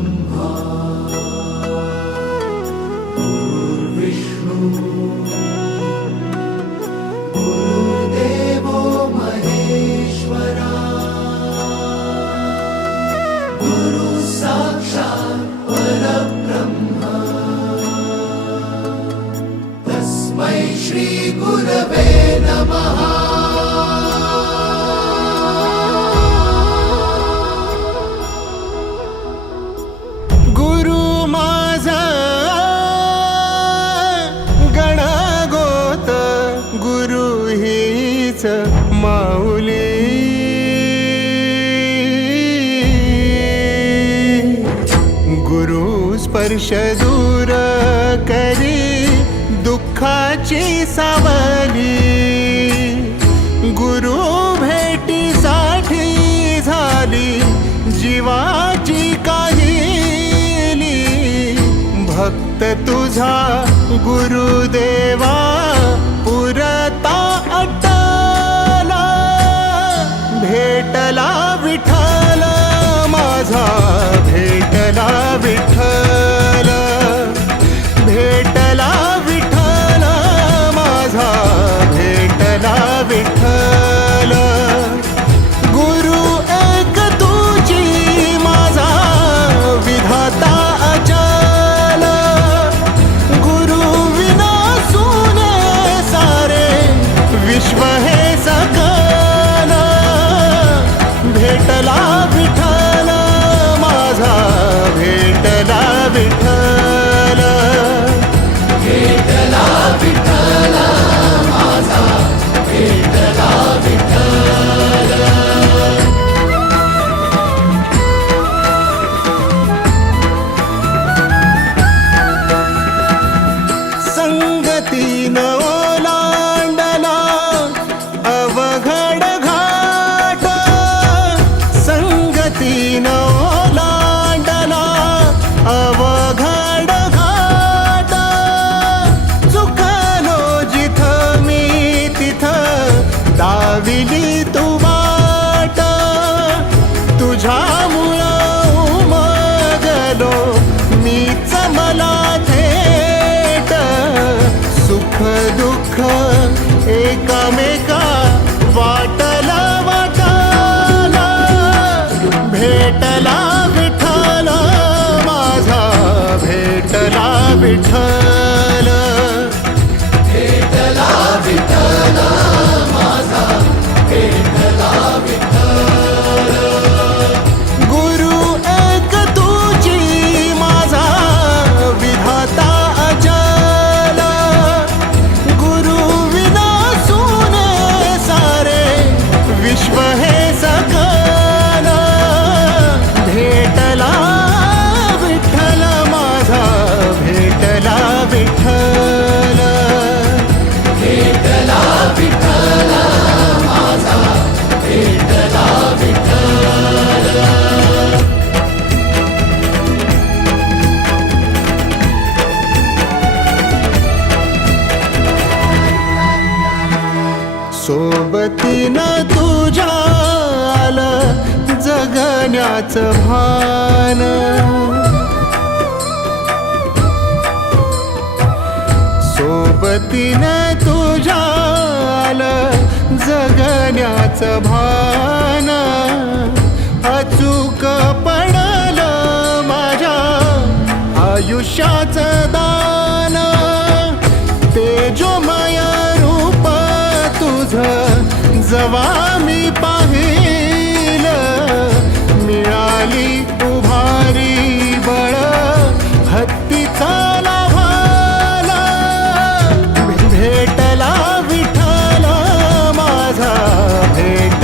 ब्रह्मा गुरुर्विष्णु गुरुर्देवो महेश्वरा गुरु साक्षात् परब्रह्म तस्मै श्री गुरवे नमः। माऊली गुरु स्पर्श दूर करी दुःखाची सावली गुरु भेटीसाठी झाली जीवाची काहिली भक्त तुझा गुरुदेवा पुरता भेटला विठ्ठल माझा भेटला विठ्ठल भेटला विठ्ठल माझा भेटला विठ्ठल गुरु एक तुझी माझा विधाता अचल गुरु विना सुने सारे विश्व हे सकल भेटला विठ्ठल माझा भेटला विठ्ठल भेटला विठ्ठल माझा भेटला विठ्ठल। संगतीनं ओलांडला अवघड घाट संगतीनं ओलांडला अवघड घाट चुकलो जिथं मी तिथं दाविली तू वाट तुझ्यामुळं उमगलो मीच मला थेट सुख दुःख एकामेका वाटला वाटाला भेटला विठ्ठल माझा भेटला विठ्ठल भेटला विठ्ठल माझा भेटला विठ्ठल गुरु एक तुझी माझा विधाता अचल गुरु विना सुने सारे विश्व हे सकल भेटला विठ्ठल माझा भेटला विठ्ठल भेटला विठ्ठल माझा भेटला विठ्ठल। सोबतीनं तुझ्या आलं जगण्याचं भान सोबतीनं तुझ्या आलं जगण्याचं भान अचूक पडलं माझ्या आयुष्याचं दान तेजोमय रूप तुझं जवा मी पाहिलं मिळाली उभारी बळ हत्तीचा लाभाला भेटला विठ्ठल माझा भेट